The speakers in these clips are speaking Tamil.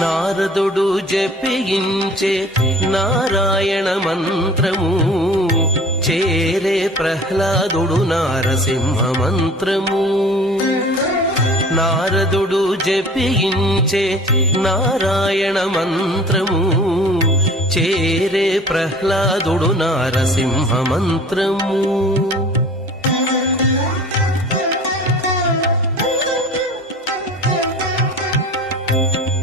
నారదుడు జపించే నారాయణ మంత్రము చేరే ప్రహ్లాదుడు నారసింహ మంత్రము. నారదుడు జపించే నారాయణ మంత్రము చేరే ప్రహ్లాదుడు నారసింహ మంత్రము.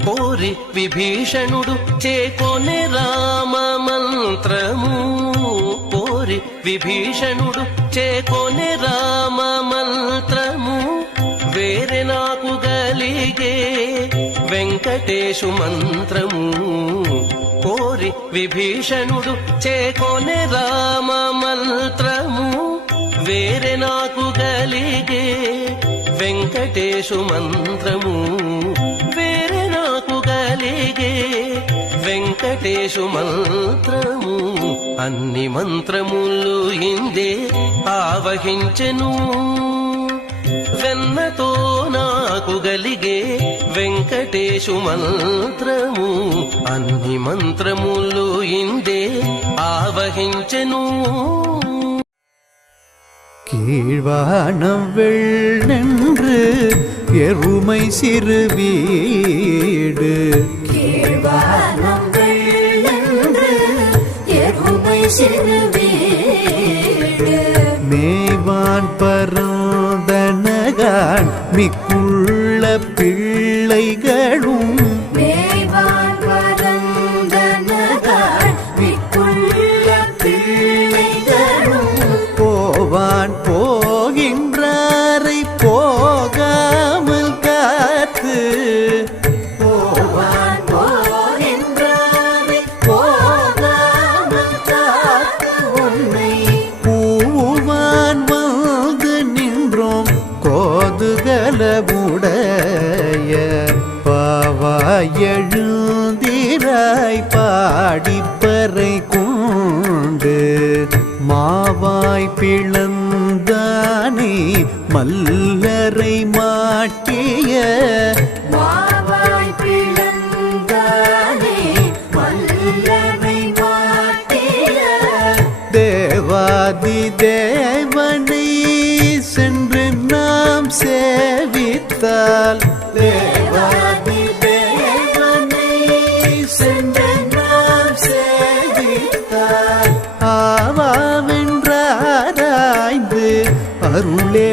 కోరి విభీషణుడు చేకొనే రామ మంత్రము. కోరి విభీషణుడు చేకొనే రామ మంత్రము వేరే నాకు గలిగే వెంకటేశు మంత్రము. కోరి విభీషణుడు చేకొనే రామ మంత్రము వేరే నాకు గలిగే వెంకటేశు మంత్రము. వేరే నాకు గలిగే వెంకటేశు మంత్రము. అన్ని మంత్రములు ఇందే ఆవహించెను వెన్నతో నాకు గలిగే వెంకటేశు మంత్రము. అన్ని మంత్రములు ఇందే ఆవహించెను. கீழ்வானம் வெள்ளென்று எருமை சிறு வீடு. கீழ்வானம் வெள்ளென்று எருமை சிறு வீடு. மேவான் பரந்தனகான் மிக்குள்ள பிள்ளைகளும். மேவான் பரந்தனகான் மிக்குள்ள பிள்ளைகளும். போவான் போகின்றாரை போகாமல் காத்து. போவான் போகின்றாரை போகாமல் காத்து உன்னை. பூவான் வந்து நின்றோம் கோதுகலமுடைய பாவாய் எழுந்திராய் பாடிப்பறை கொண்டு. மாவாய் பிளந்தானே மல்லரை மாட்டிய. மாவாய் பிளந்தானே மல்லரை மாட்டிய. தேவாதி தேவனை சென்று நாம் சேவித்தால். தேவாதி தேவனை சென்று நாம் சேவித்தால் ஆவாவென்றாராய்ந்து அருளே